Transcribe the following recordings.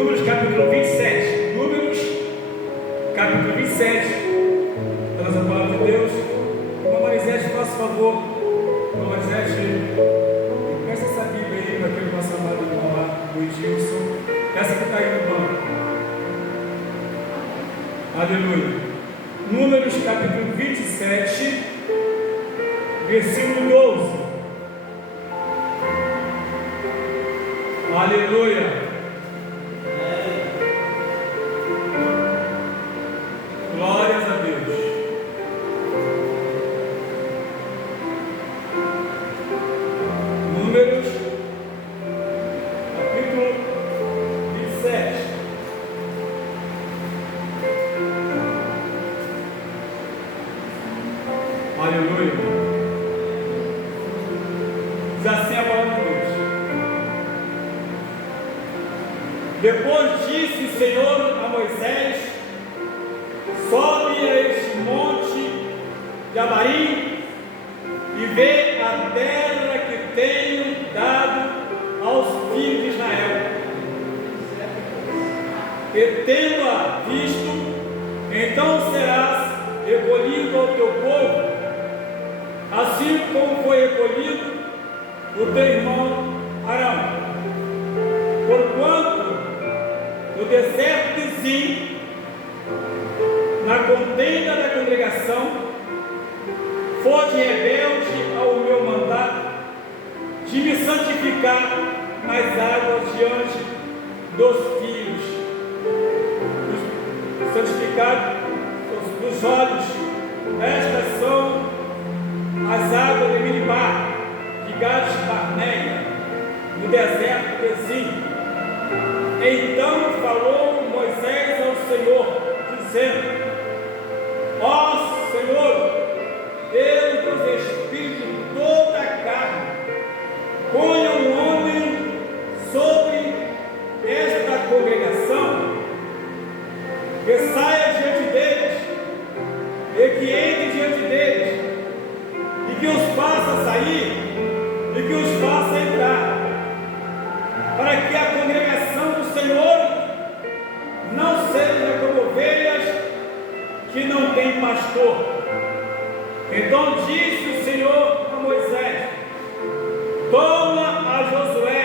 Números capítulo 27. Números capítulo 27. Traz a palavra de Deus. Irmã Marisete, faça favor. Irmã Marisete, peça essa Bíblia aí para aquele nosso amado irmão lá, Luiz Gilson. Essa que está aí no banco. Aleluia. Números capítulo 27, versículo 12. Aleluia. Glórias a Deus. Números capítulo 27. Aleluia. Diz assim a palavra de Deus. Depois disse o Senhor a Moisés: sobe a este monte de Abarim e vê a terra que tenho dado aos filhos de Israel. E tendo-a visto, então serás recolhido ao teu povo, assim como foi recolhido o teu irmão Arão. Porquanto no deserto de Zim, na contenda da congregação, foste rebelde ao meu mandato de me santificar nas águas diante dos filhos, santificar dos olhos. Estas são as águas de Meribá, de Gades Barneia, no deserto de Zim. Então falou Moisés ao Senhor, dizendo: ó Senhor, Deus dos espíritos de toda a carne, ponha um homem sobre esta congregação, que saia diante deles, e que entre diante deles, e que os faça sair, e que os faça entrar, para que a congregação do Senhor não seja como ovelhas que não tem pastor. Então disse o Senhor a Moisés: toma a Josué,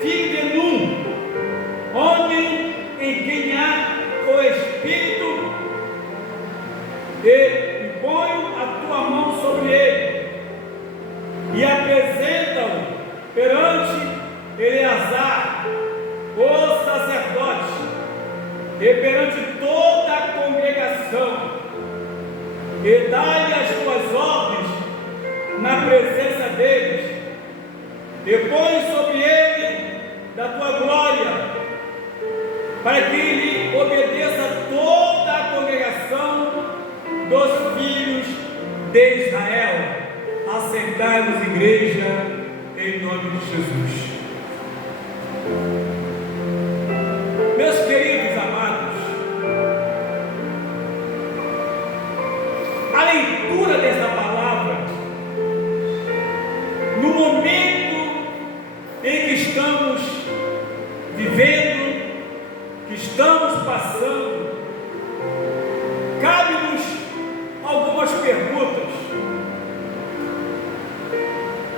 filho de Num, homem em quem há o Espírito, e põe a tua mão sobre ele, e apresenta-o perante Eleazar, o sacerdote, e perante toda a congregação, e dá-lhe as tuas ordens na presença deles, e põe sobre ele da tua glória, para que lhe obedeça toda a congregação dos filhos de Israel. Assentai-nos, igreja, em nome de Jesus. Meus queridos amados, a leitura dessa palavra, no momento em que estamos vivendo, que estamos passando, cabe-nos algumas perguntas.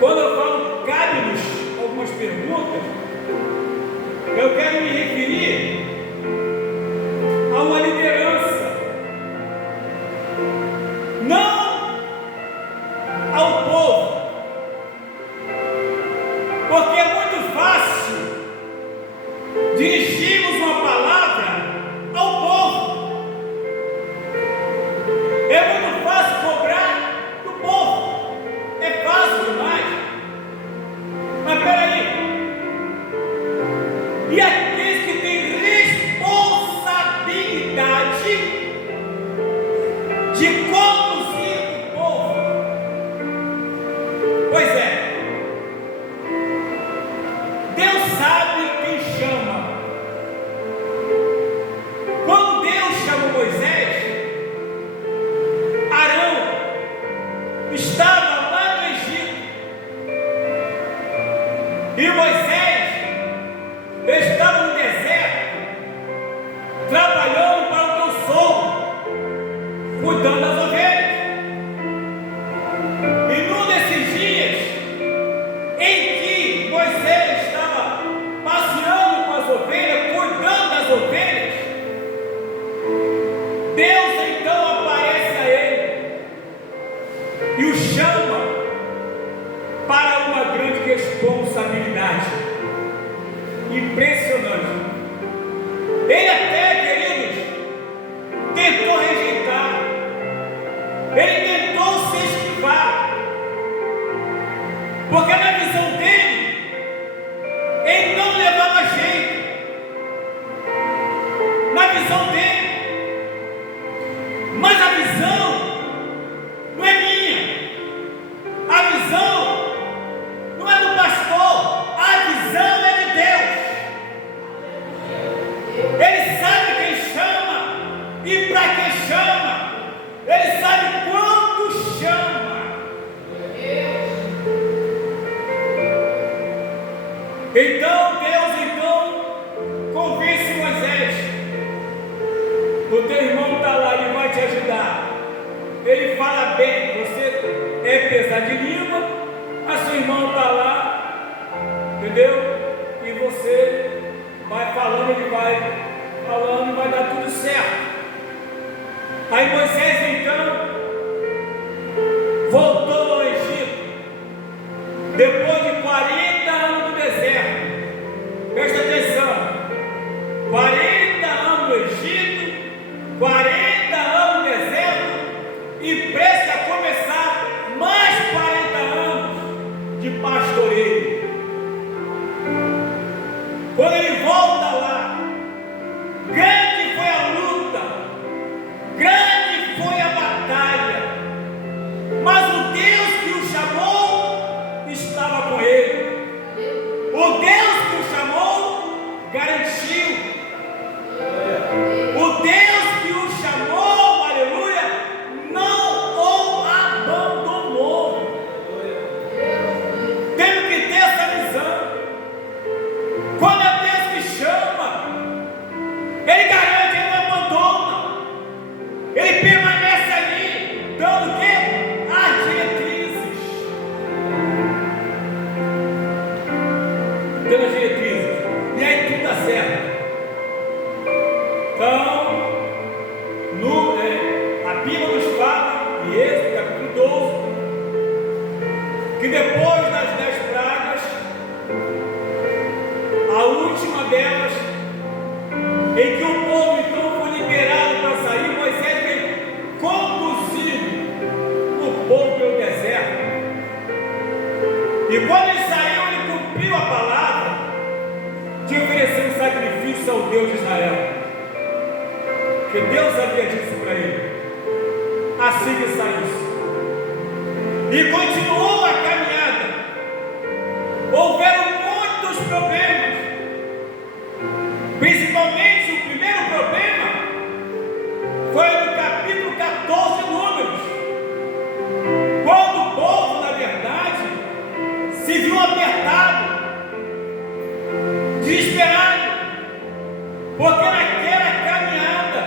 Quando eu falo cabe-nos algumas perguntas, eu quero me referir a uma liderança, não ao povo, porque é muito fácil dirigirmos uma palavra ao povo, é muito fácil cobrar do povo, é fácil demais. Mas peraí, e aqueles que têm responsabilidade de conduzir o povo? Pois é, Deus sabe quem chama, Ele até, queridos, tentou rejeitar, ele tentou se esquivar, porque na visão dele, ele não levava jeito, na visão dele. Mas a visão não é minha, a visão não é do pastor, a visão é de Deus. Ele sabe quem chama e para que chama, ele sabe quando chama. Então Deus convence Moisés: o teu irmão está lá, ele vai te ajudar. Ele fala bem, você é pesado de língua, mas seu irmão está lá, entendeu? E você vai falando, ele vai falando e vai dar tudo certo. Aí Moisés então voltou ao Egito, depois de 40 anos no deserto. Presta atenção, 40 anos no Egito, 40 anos no deserto, e presta a começar mais 40 anos de pastoreio. Quando ele volta lá, grande foi a luta, grande foi a batalha, mas o Deus que o chamou estava com ele. O Deus que o chamou garantiu. O Deus que o chamou, aleluia, não o abandonou. Temos que ter essa visão. Quando é Deus que chama, ele garante, ele não abandona, ele permanece ali, dando o quê? As diretrizes. Dando as diretrizes. E aí tudo dá certo. Então, a Bíblia nos fala, em Êxodo capítulo 12, que depois das 10 pragas, a última delas, em que o povo então foi liberado para sair, Moisés veio conduzir o povo pelo deserto. E quando ele saiu, ele cumpriu a palavra de oferecer um sacrifício ao Deus de Israel. Porque Deus havia dito para ele: assim que saísse. E continuou a caminhada. Houveram muitos problemas. Principalmente o primeiro problema foi no capítulo 14 de Números, quando o povo, na verdade, se viu apertado, desesperado, porque naquela caminhada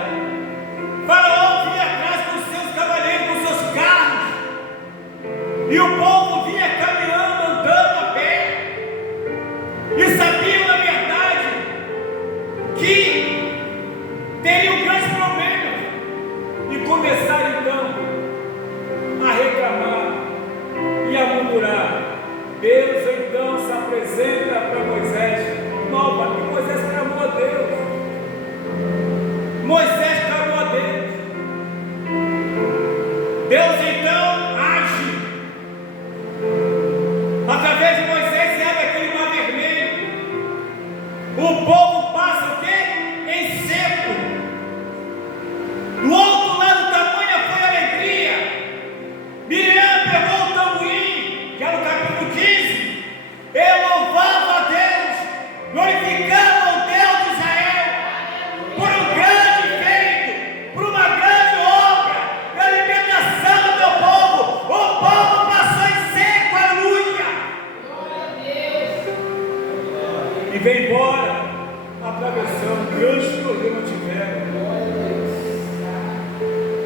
Faraó vinha atrás com seus cavaleiros, com seus carros, e o povo vinha caminhando, andando a pé, e sabiam, na verdade, que teriam grandes problemas, e começaram então a reclamar e a murmurar. Deus então se apresenta para Moisés novamente. Moisés clamou a Deus. Moisés clamou a Deus. Deus então age. Através de Moisés se abre aquele mar vermelho. O povo passa o quê? Em seco. Do outro lado, tamanha foi a alegria. Miriam pegou o tamborim, que era o capítulo 15. Ele louvava a Deus, glorificava o Deus de Israel por um grande feito, por uma grande obra, a libertação do teu povo. O povo passou em seco, aleluia. E veio embora, atravessando grandes problemas tiveram.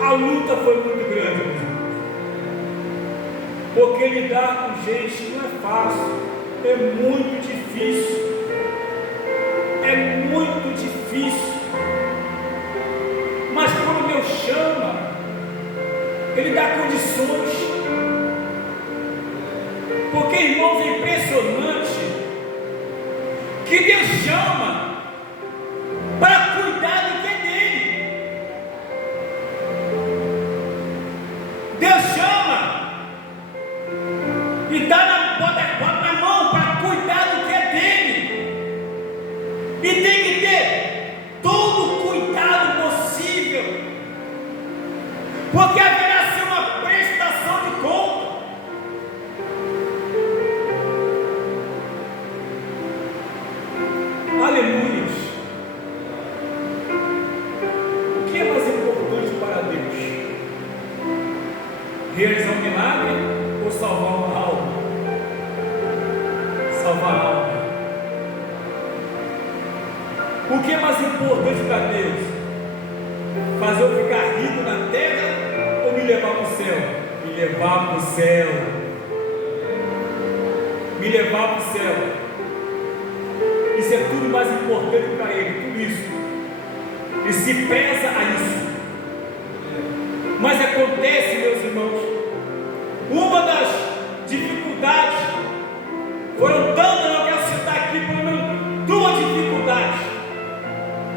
A luta foi muito grande, porque lidar com gente não é fácil, é muito difícil, é muito difícil. Mas quando Deus chama, Ele dá condições. Porque, irmãos, é impressionante que Deus chama para cuidar Realizar um milagre ou salvar uma alma? Salvar a alma. O que é mais importante para Deus? Fazer eu ficar rico na terra ou me levar para o céu? Me levar para o céu. Me levar para o céu. Isso é tudo mais importante para Ele, tudo isso. E se preza a isso. Mas acontece, meus irmãos, uma das dificuldades, foram tantas, eu quero citar aqui pelo menos 2 dificuldades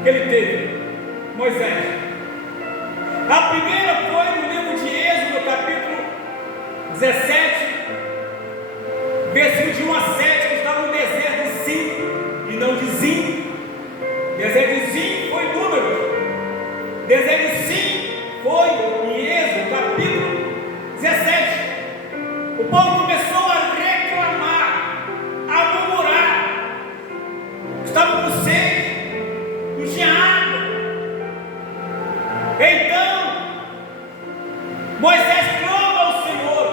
que ele teve, Moisés. A primeira foi no livro de Êxodo, capítulo 17, versículo de 1 a 7, que estava no deserto de Sim e não de Zim. Deserto de Sim foi número. Deserto de Sim foi em Êxodo, capítulo 17. O povo começou a reclamar, a murmurar. Estava com sede, não tinha água. Então, Moisés clama ao Senhor.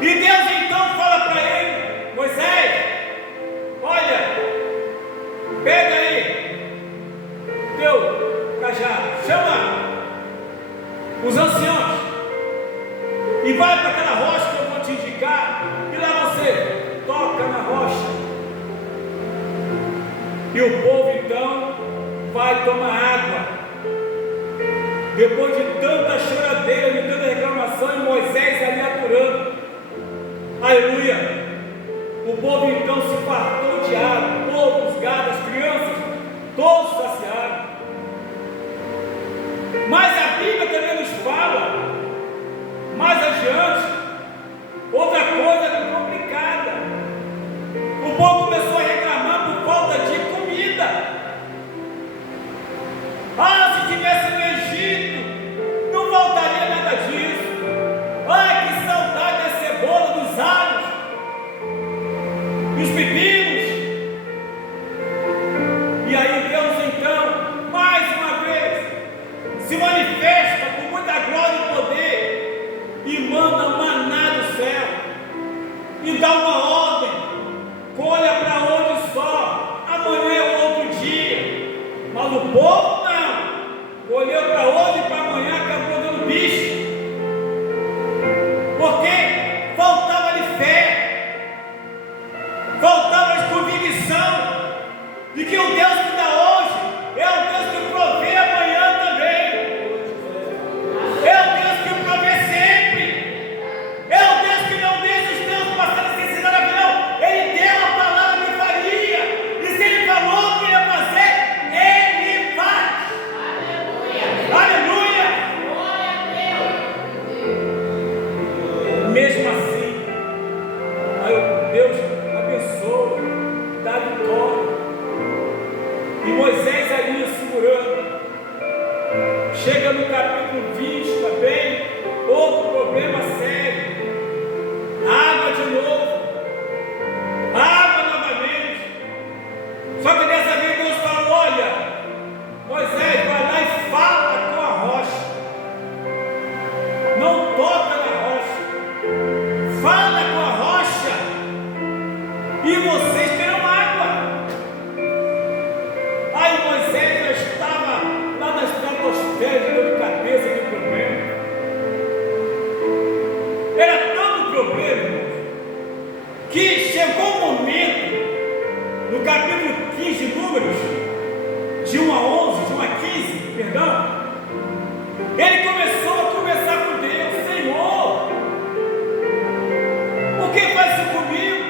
E Deus então fala para ele: Moisés, olha, pega aí teu cajado, chama os anciãos e vai para aquela rocha que eu vou te indicar, e lá você toca na rocha. E o povo então vai tomar água. Depois de tanta choradeira, de tanta reclamação, e Moisés ali aturando, aleluia, o povo então se fartou de água, todos os gados, as crianças, todos saciados. Mas a Bíblia também nos fala, mais adiante, outra coisa complicada. O povo começou a reclamar por falta de comida. Ah, se tivesse no Egito, não faltaria nada disso. Ai, que saudade da cebola, dos alhos, dos pepinos. E aí Deus então, mais uma vez, se manifesta com muita glória e poder e manda maná do céu e dá uma ordem: colha para hoje só, amanhã é outro dia. Mas o povo não, colheu para hoje e para amanhã, acabou dando bicho, porque faltava-lhe fé, faltava-lhe convicção de que o Deus que dá hoje é o Deus que provê amanhã também. É o Deus que provê sempre. É o Deus que não deixa os teus passar necessidade, não. Ele deu a palavra que faria. E se Ele falou que ia fazer, Ele faz. Aleluia. Mesmo assim, aí Deus abençoa, dá vitória. E Moisés ali segurando. Chega no capítulo 20 também, outro problema sério. Água de novo. Água novamente. Só que dessa vez Deus falou: olha, Moisés, vai lá e fala com a rocha. Não toca na rocha. Fala com a rocha. E vocês terão água. Aí Moisés já estava lá na estratosfera, de dor de cabeça, de problema. Era tanto problema, irmãos, que chegou um momento, no capítulo 15 de Números, de 1 a 11, de 1 a 15, perdão, ele começou a conversar com Deus: Senhor, por que faz isso comigo?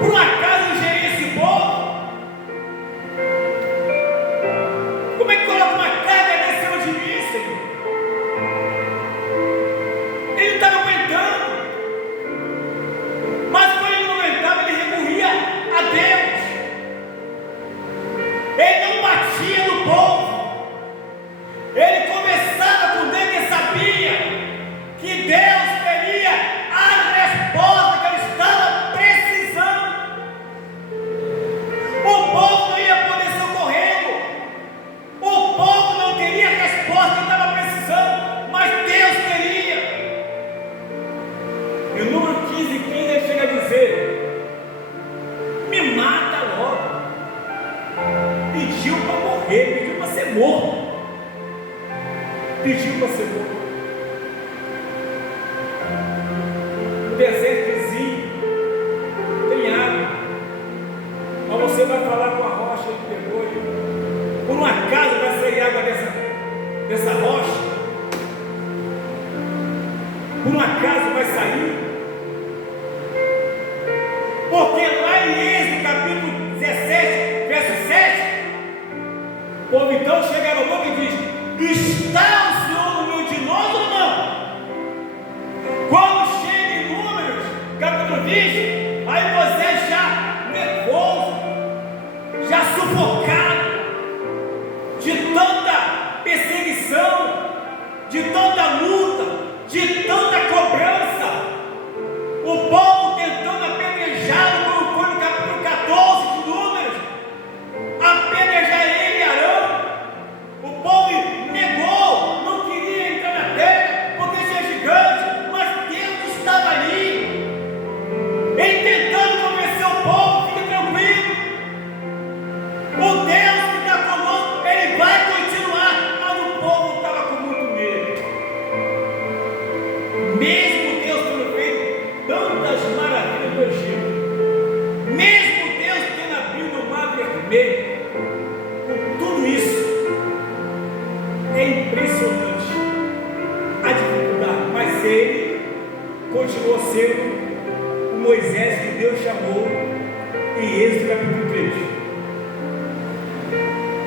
Por acaso eu gerei esse povo? Como é que coloca uma carga dessa cima de mim, Senhor? Ele não estava aguentando. Mas quando ele não aguentava, ele recorria a Deus. Ele não batia no povo. Ele conversava com Deus, que sabia que Deus teria a resposta que ele estava precisando. O povo não ia poder socorrê-lo. O povo não teria a resposta que estava precisando, mas morrer, pediu para ser morto. Pediu para ser morto. No desertozinho tem água, mas você vai falar com a rocha que pegou, e por um acaso vai sair água dessa rocha? Por um acaso vai sair? Porque lá em Êxodo capítulo 17, verso 7, o povo então chega no povo e diz: está o Senhor no meio de nós ou não? Quando chega em Números, capítulo 20, aí Moisés já nervoso, já sufocado, de tanta perseguição, de tanta luta, de tanta cobrança, o povo tentando apedrejá-lo, como foi no capítulo 14 de Números, apedrejar ele e Arão. O povo negou, não queria entrar na terra, porque tinha gigante, mas Deus estava ali, ele tentando convencer o povo: fique tranquilo, o Deus que está conosco, ele vai continuar. Mas o povo estava com muito medo. Mesmo Deus tendo feito tantas maravilhas no Egito, mesmo Deus tendo abrido o mar vermelho, com tudo isso, é impressionante a dificuldade, mas ele continuou sendo o Moisés que Deus chamou em Êxodo capítulo 3.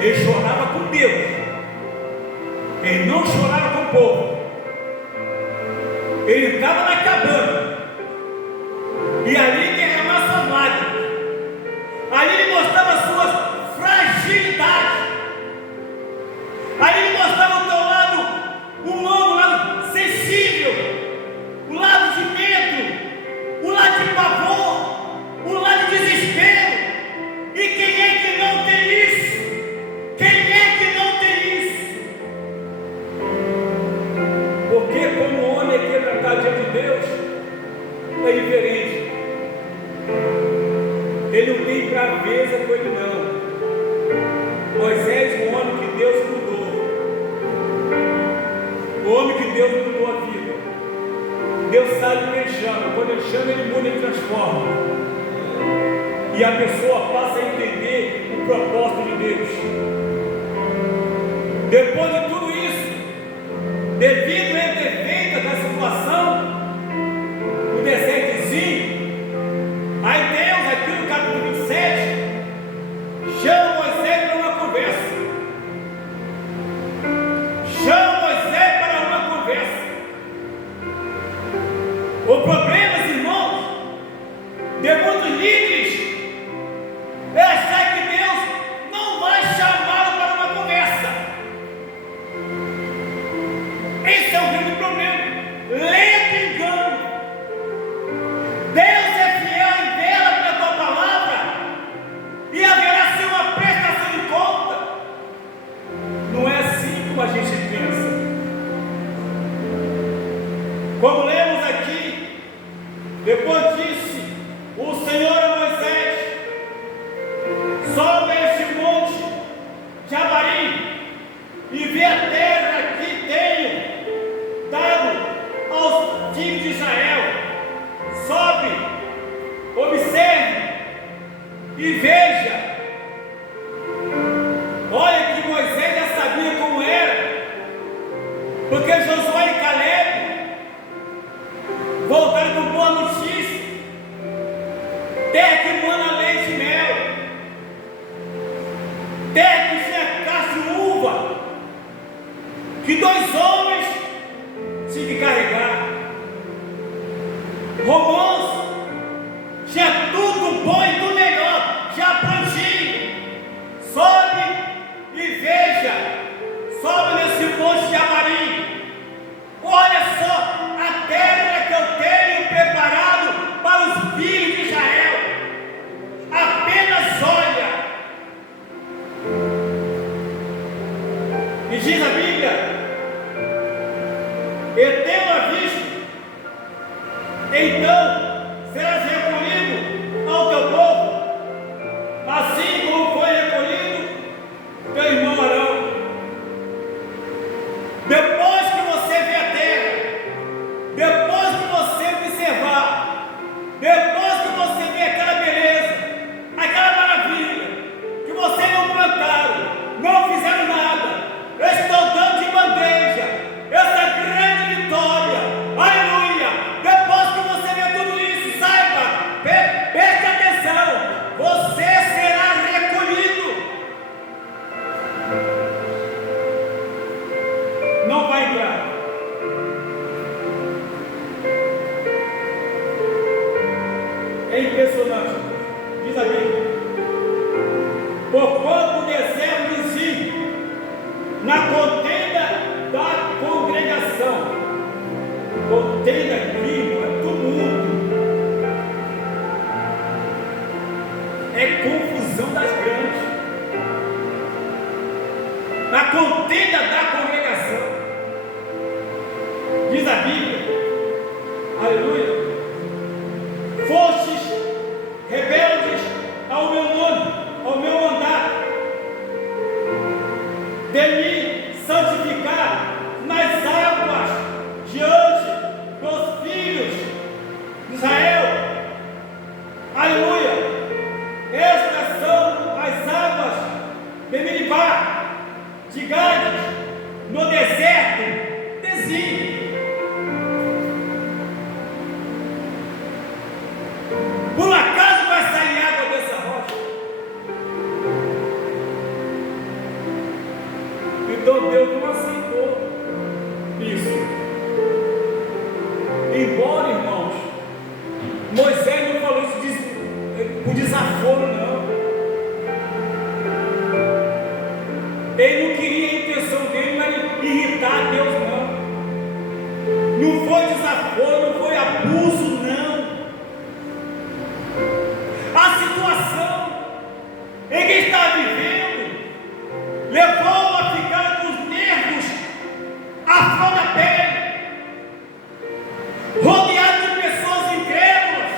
Ele chorava com Deus, ele não chorava com o povo. Ele estava na cabana, e ali derramava suas lágrimas, ali ele mostrava suas fragilidades, ali ele mostrava o teu lado humano, o lado sensível, o lado de medo, o lado de pavor, o lado de desespero. E quem é que não tem isso? Quem é que não tem isso? Porque como o homem é quebrantado diante de Deus, é diferente. Ele não tem braveza com ele não. Moisés, o homem que Deus mudou, o homem que Deus mudou a vida. Deus sabe o que ele chama. Quando ele chama, ele muda, ele transforma. E a pessoa passa a entender o propósito de Deus. Depois de tudo isso, devido a ele ter feito essa situação, o desertozinho, aí Deus, aqui no capítulo 27, chama Moisés para uma conversa. Chama Moisés para uma conversa. O problema, irmãos, de muitos líderes, é achar que Deus não vai chamá-lo para uma conversa. Esse é o grande problema. Lento engano. Deus é fiel e vela pela tua palavra, e haverá sim uma prestação de conta. Não é assim como a gente pensa. Como lemos aqui, depois disse o Senhor a Moisés: sobe a este monte de Abarim e vê a terra que tenho dado aos filhos de Israel. Sobe, observe e veja. Olha que Moisés já sabia como era, porque Josué e Caleb voltaram com boa notícia: terra que mana leite e mel, terra que tinha cacho de uva, que 2 homens tinham que carregar. Romãs tinha tudo bom e tudo melhor, já prontinho. Sobe e veja, sobe nesse monte de Abarim. Olha só a terra que eu tenho preparado para os filhos de Israel. Apenas olha. E diz a Bíblia: e tendo a vista, então serás recolhido ao teu povo, assim como foi recolhido teu irmão contenda da congregação. Diz a Bíblia, aleluia, fostes rebeldes ao meu nome, ao meu mandato, de me santificar nas águas diante dos filhos de Israel. Aleluia! Estas são as águas de Meribá, de Gades, no deserto de Zim. Por acaso vai sair água dessa rocha? Então Deus não aceitou isso. Embora, irmãos, Moisés não falou isso por desaforo, não. Ele não queria, a intenção dele não era irritar Deus, não. Não foi desaforo, não foi abuso, não. A situação em que está vivendo levou a ficar com os nervos à flor da pele, rodeado de pessoas incrédulas,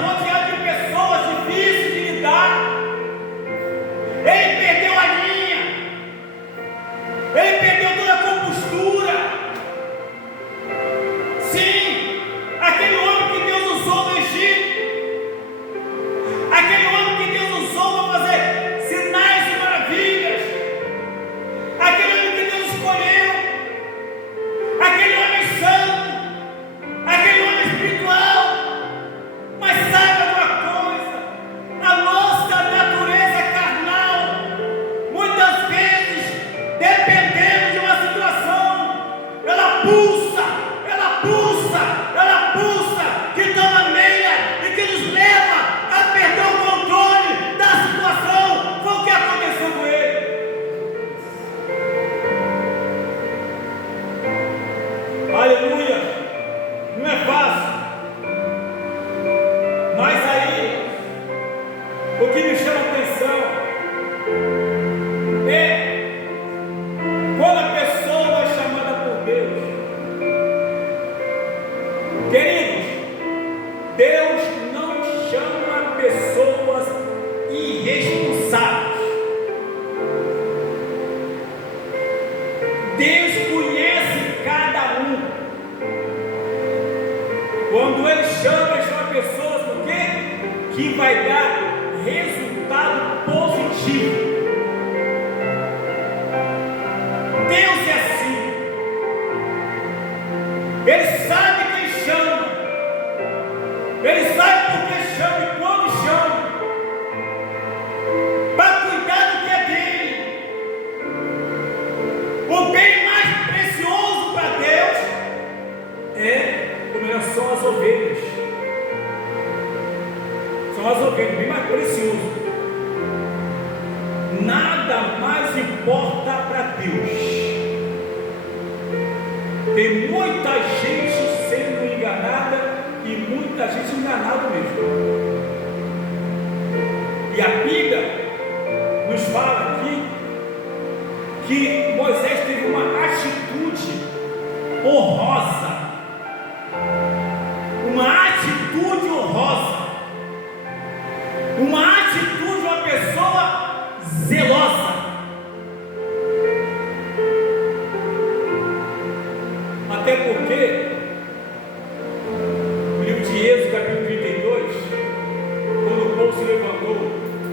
rodeado de pessoas difíceis de lidar. Ele perdeu a linha, ele perdeu toda a compostura. Sim, aquele homem que Deus usou no Egito, aquele homem que Deus usou para fazer sinais e maravilhas, aquele homem que Deus escolheu, aquele homem santo, aquele homem espiritual. Mas saiba de uma coisa, a nossa natureza carnal, muitas vezes, dependendo de uma situação, ela pulsa, ela pulsa, ela pulsa, que toma meia e que nos leva a perder o controle da situação. Foi o que aconteceu com ele. Aleluia! Não é fácil. Mas aí, o que me chama a atenção é quando a pessoa é chamada por Deus. Queridos, Deus não chama pessoas irresponsáveis. Deus conhece cada um. Quando Ele chama pessoas, por quê? Que vai dar resultado positivo. Deus é assim. Ele sabe quem chama. Ele sabe por que chama e quando chama. Para cuidar do que é dele. O bem mais precioso para Deus são as ovelhas. São as ovelhas, bem mais precioso. Nada mais importa para Deus. Tem muita gente sendo enganada e muita gente enganada mesmo. E a Bíblia nos fala aqui que Moisés teve uma atitude honrosa. Uma atitude honrosa. Uma atitude de uma pessoa zelosa. Até porque o livro de Êxodo, capítulo 32, quando o povo se levantou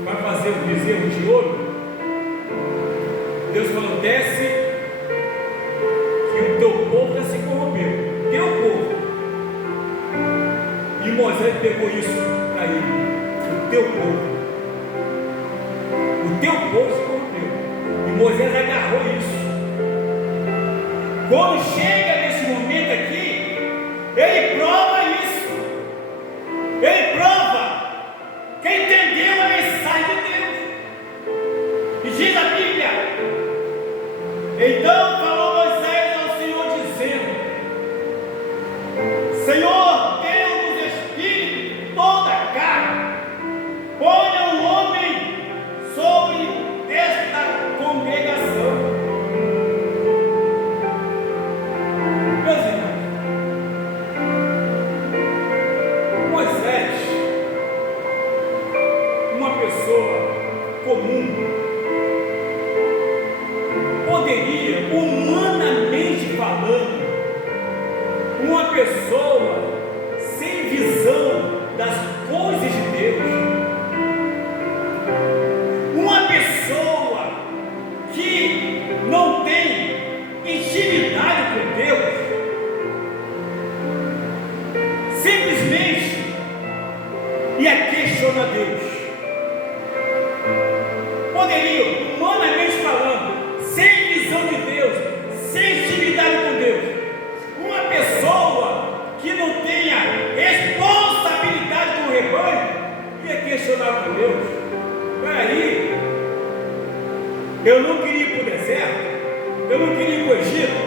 para fazer o bezerro de ouro, Deus falou: desce, que o teu povo já se corrompeu. Teu povo. E Moisés pegou isso para ele. O teu povo. O teu povo se corrompeu. E Moisés agarrou isso. Quando chega nesse momento aqui, ele prova isso. Ele prova que entendeu a mensagem de Deus. E diz a Bíblia: então falou Moisés ao Senhor, dizendo: Senhor, Deus dos Espíritos, toda a carne, ponha o homem sobre esta comum. Poderia, humanamente falando, uma pessoa sem visão das coisas de Deus, uma pessoa que não tem intimidade com Deus, simplesmente ia questionar Deus. Poderia, humanamente falando, sem visão de Deus, sem intimidade com Deus, uma pessoa que não tenha responsabilidade com o rebanho, ia questionar com Deus. Peraí, eu não queria ir para o deserto, eu não queria ir para o Egito,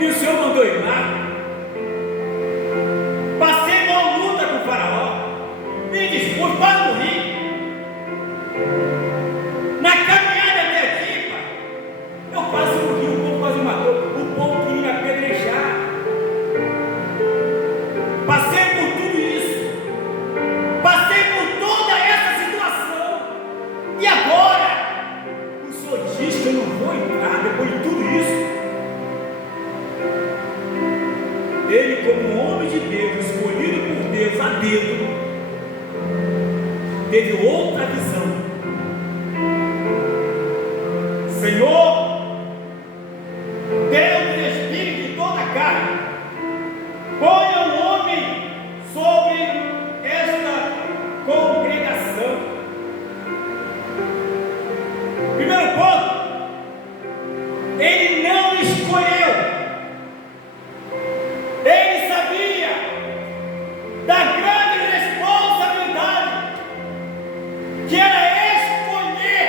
e o Senhor mandou ir lá. Passei uma luta com o faraó, me dispus, quase morri. Na caminhada até aqui, pai, eu quase morri, o povo quase matou, o povo queria me apedrejar. Passei por tudo isso, passei por toda essa situação, e agora o Senhor diz que eu não vou entrar depois de tudo isso. Ele, como um homem de Deus, escolhido por Deus a dedo, teve outra visão. Senhor, Deus do Espírito de toda a carne, ponha o homem sobre esta congregação. Primeiro ponto, ele não escolheu. Ele sabia da grande responsabilidade que era escolher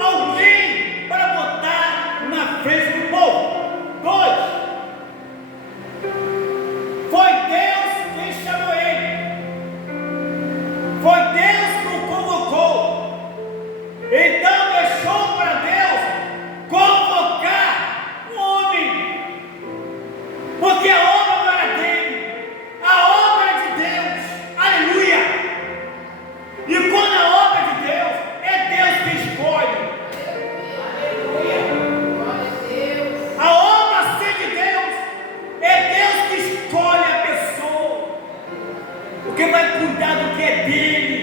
alguém para botar na frente do povo. 2, foi Deus quem chamou ele, foi Deus que o convocou, então deixou para Deus convocar um homem, porque a obra não era dele, a obra é de Deus. Aleluia! E quando a obra é de Deus, é Deus que escolhe. Aleluia! Glória a Deus. A obra ser de Deus, é Deus que escolhe a pessoa, porque vai cuidar do que é dele.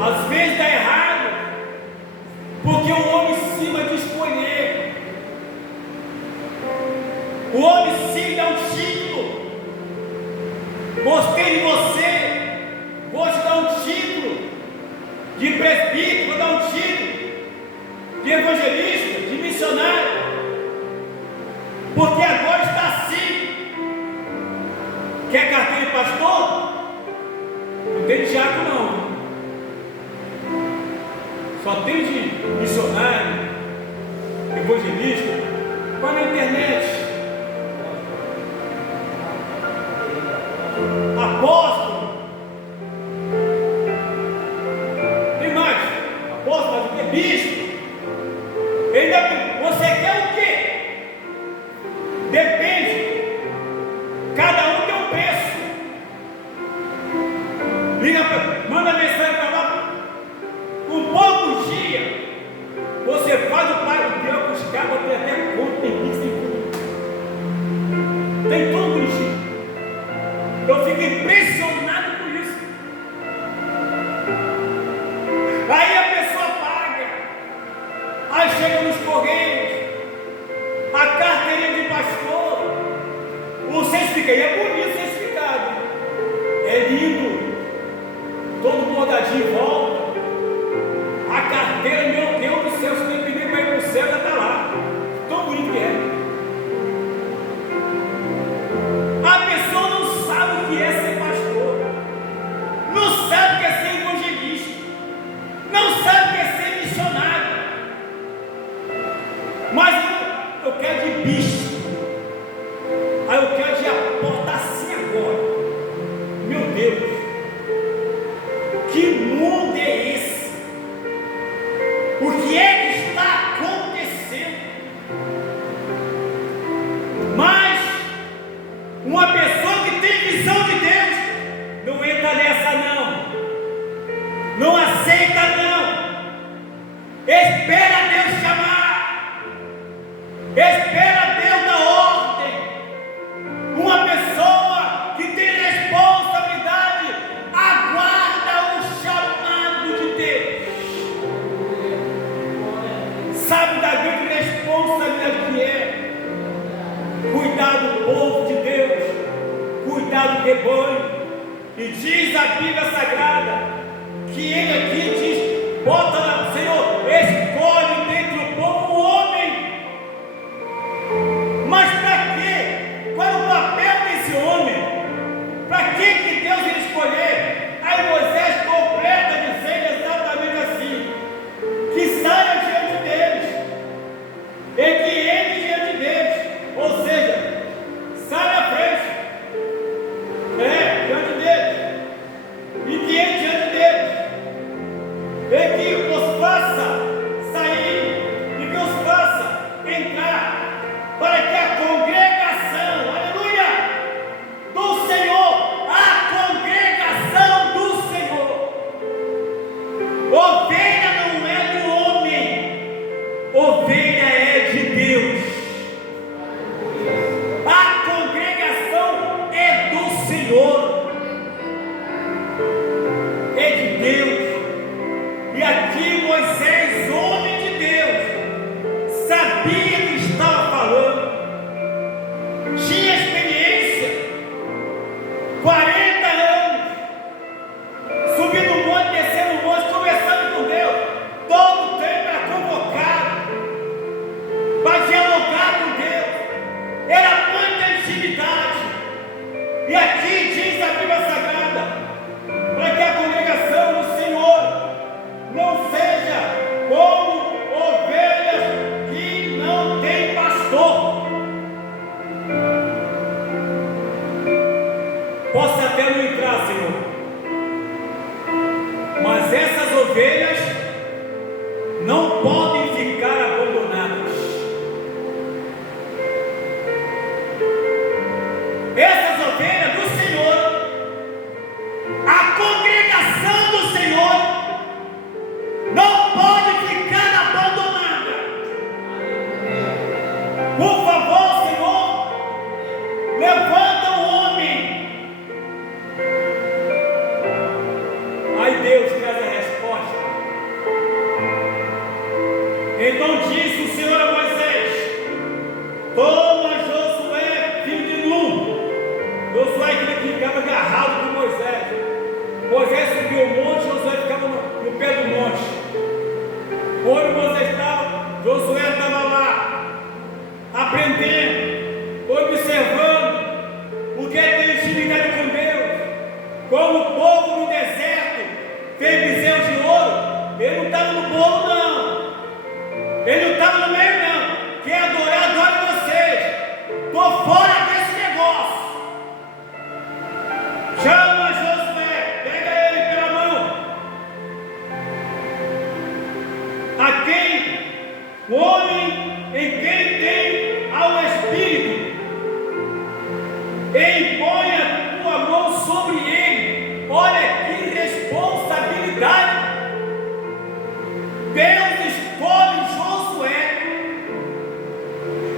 Às vezes dá errado, porque o homem cima de escolher. O homem sim dá um título. Gostei de você, vou te dar um título de presbítero, vou dar um título de evangelista, de missionário, porque agora está assim. Quer carteira de pastor? Não tem de diácono não, só tem de missionário, evangelista. Vai na internet, apóstolo, tem mais, apóstolo, mas o que? Bispo. Você quer o quê? Depende, cada um tem um preço. Liga, manda mensagem para lá, com poucos dias você faz o pai do Deus com os cabos, tem até conta, tem isso, tem tudo bonitinho. Eu fico impressionado com isso. Aí a pessoa paga, aí chega nos correios, a carteirinha de pastor, o certificado, e é bonito o certificado, é lindo, todo bordadinho em volta, a carteira, meu Deus do céu, se depender para ir para o céu, já está lá, tão bonito que é. A pessoa não sabe o que é ser pastor, não sabe o que é ser evangelista, não sabe o que é ser missionário, mas eu quero de bicho, aí eu quero de aportar assim agora. Meu Deus, que mundo é esse? O que é que está acontecendo? Mas uma pessoa que tem visão de Deus não entra nessa não. E diz a Bíblia Sagrada que ele aqui diz: bota lá, Senhor, escolhe dentre o povo um homem. Mas para quê? Qual é o papel desse homem? Para que Deus ia escolher? Aí Moisés completa dizendo exatamente assim: que saia diante deles, e que entre diante deles, ou seja, sai na frente, diante deles, e que entre diante deles, e que os faça sair, e que os faça entrar, para que a congregação, aleluia, do Senhor, a congregação do Senhor, ovelha não é do homem, ovelha é de Deus. A congregação é do Senhor, é de Deus. E aqui Moisés, homem de Deus, sabia que estava falando, tinha experiência, 40 anos, subindo o monte, descendo o monte, conversando com Deus, todo o tempo era convocado para dialogar com Deus, era muita intimidade. E aqui diz a Bíblia Sagrada, para que a congregação do Senhor não seja como ovelhas que não têm pastor. Posso até não entrar, Senhor, mas essas ovelhas não podem ficar abandonadas. Essas ovelhas do Senhor, a congregação do Senhor, não pode ficar abandonada. Por favor, Senhor, levanta o homem. Aí Deus traz a resposta. Então disse o Senhor a Moisés: toma Josué, filho de Nun. Josué que ficava agarrado com Moisés. Moisés subiu o monte, Josué ficava no pé do monte. Onde Moisés estava, Josué estava lá, aprendendo, observando o que é ter intimidade com Deus. Como o povo no deserto fez bezerro de ouro, ele não estava no bolo, não. Ele não estava no meio, não. Quer adorar, adore vocês. Estou fora desse negócio. Chama Josué, pega ele pela mão. A quem? O homem em quem tem ao Espírito, e impõe a tua mão sobre ele. Olha que responsabilidade. Deus escolhe Josué,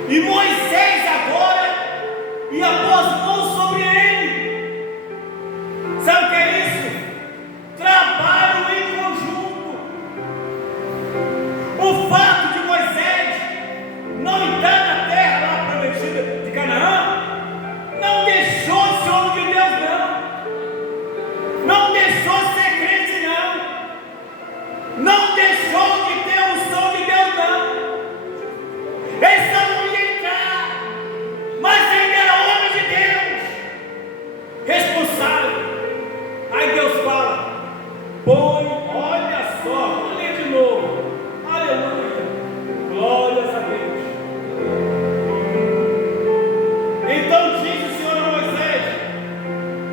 e Moisés agora ia pôr as mãos sobre ele. Sabe o que é isso? Trabalho em conjunto. O fato de Moisés não entrar na terra lá prometida de Canaã não deixou de ser homem de Deus, não. Não deixou de ser crente, não. Não deixou de ter a unção de Deus, não. Ele só não ia entrar, mas ele era homem de Deus, responsável. Aí Deus fala: põe, olha só, vou ler de novo. Aleluia, glórias a Deus. Então disse o Senhor a Moisés: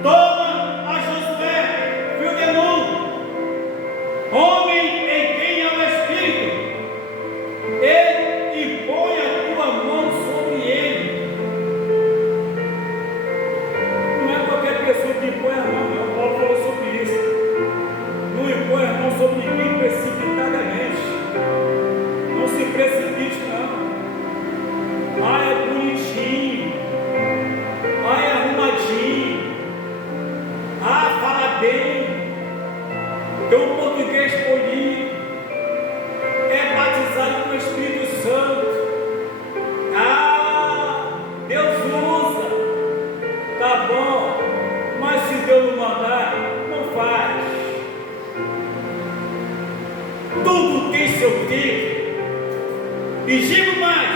toma a Josué, filho de Nun, homem em quem há o Espírito, e põe a Tudo tem seu tempo. E digo mais: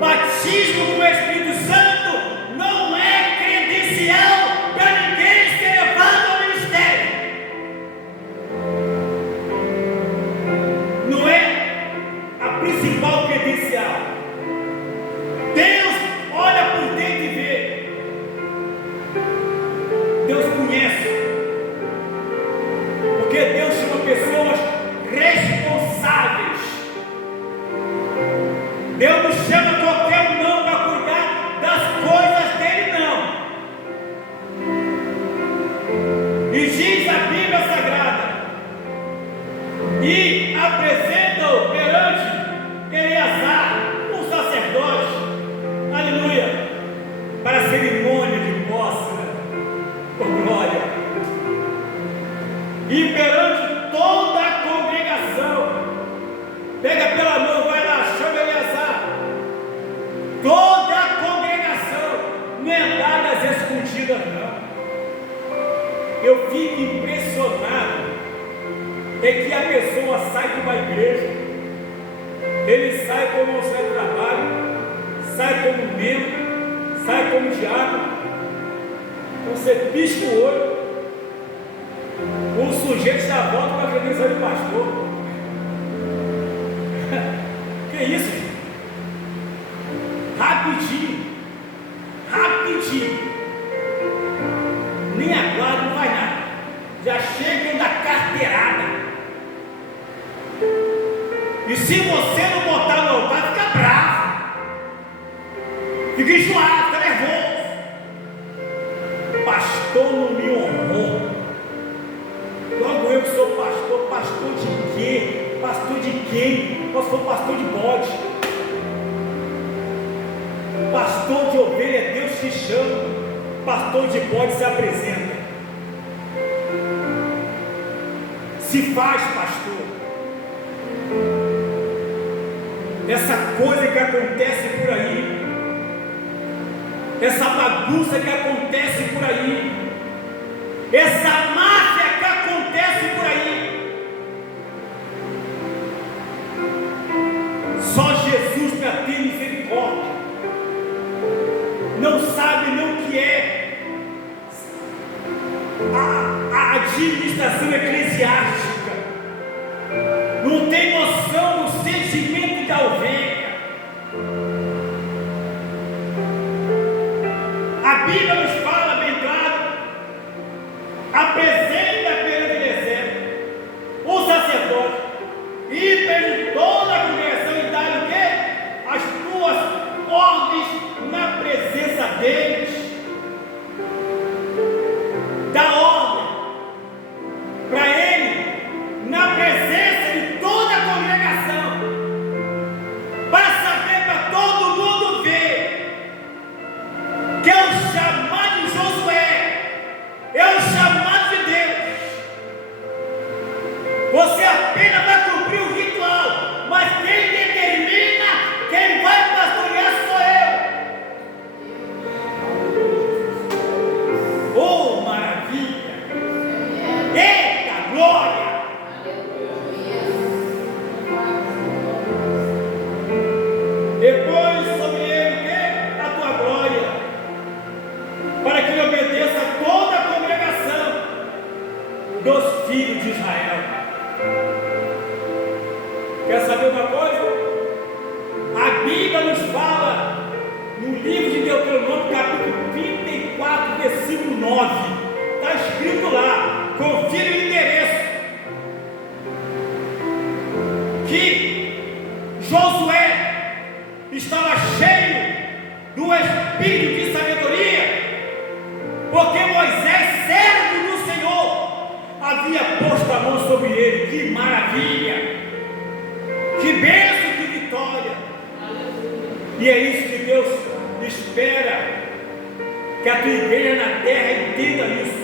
batismo com o Espírito Santo não é credencial para ninguém ser levado ao ministério. Não é a principal credencial. Deus olha por dentro e vê. Deus conhece. Porque Deus chama pessoas responsáveis. Deus não chama qualquer um não para cuidar das coisas dele, não. E diz a Bíblia Sagrada, e apresenta-o perante Eleazar, um sacerdote, aleluia, para a cerimônia de posse, por glória, e perante toda a congregação. Pega pela mão, vai lá, chama Eleazar. Toda a congregação, não é nada às escondidas, não. Eu fico impressionado é que a pessoa sai de uma igreja, ele sai como um sai de trabalho, sai como membro, sai como diácono, você pisca o olho, o sujeito já volta para a credencial de pastor. Que isso, gente? Rapidinho, nem aguarda, não vai nada, já chega da carteirada. E se você não botar no altar, fica bravo, fica enjoado, fica nervoso. Pastor não me honrou. Logo eu que sou pastor, pastor de quê? Pastor de quem? Eu sou pastor de bode. Pastor de ovelha é Deus que chama. Pastor de bode se apresenta. Se faz pastor. Essa coisa que acontece por aí, essa bagunça que acontece por aí, essa máfia que acontece por aí, só Jesus para ter misericórdia. Não sabe nem o que é a administração eclesiástica, não tem noção do sentimento da ovelha. A Bíblia nos fala bem claro: apresenta perante Eleazar, o sacerdote, e perante toda a congregação, e dá o quê? As tuas ordens na presença deles. Dá ordem para ele na presença de toda a congregação, para saber, para todo mundo ver que é o chamado de Josué, é o chamado de Deus. Você apenas vai cumprir o ritual, mas quem determina, quem vai pastorear sou eu. Oh, maravilha! Eita, glória! Depois sobre ele a tua glória, para que ele obedeça a toda a congregação dos filhos de Israel. Quer saber uma coisa? A Bíblia nos fala no livro de Deuteronômio, capítulo 34, versículo 9. Está escrito lá, confira o endereço, que Josué estava cheio do espírito de sabedoria, porque Moisés, servo do Senhor, havia posto a mão sobre ele. Que maravilha! Que bênção, que vitória! E é isso que Deus espera, que a tua igreja na terra entenda isso.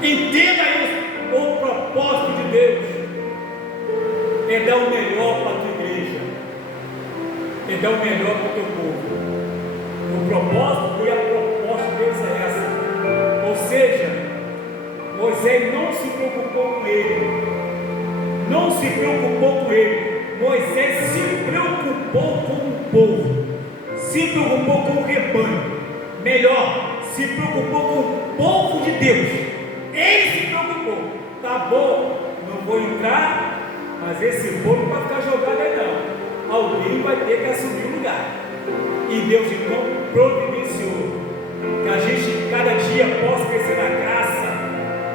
Entenda isso. O propósito de Deus é dar o melhor para a tua igreja, é dar o melhor para o teu povo. O propósito e a proposta de Deus é essa. Ou seja, Moisés não se preocupou com ele. Não se preocupou com ele. Moisés se preocupou com o povo. Se preocupou com o rebanho. Melhor, se preocupou com o povo de Deus. Ele se preocupou. Tá bom, não vou entrar, mas esse povo não vai ficar jogado aí não. Alguém vai ter que assumir o lugar. E Deus então providenciou que a gente cada dia possa crescer na graça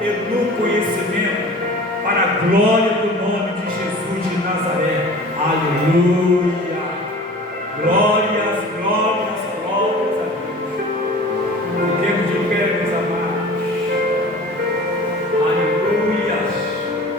e no conhecimento, para a glória do nome de Jesus de Nazaré. Aleluia.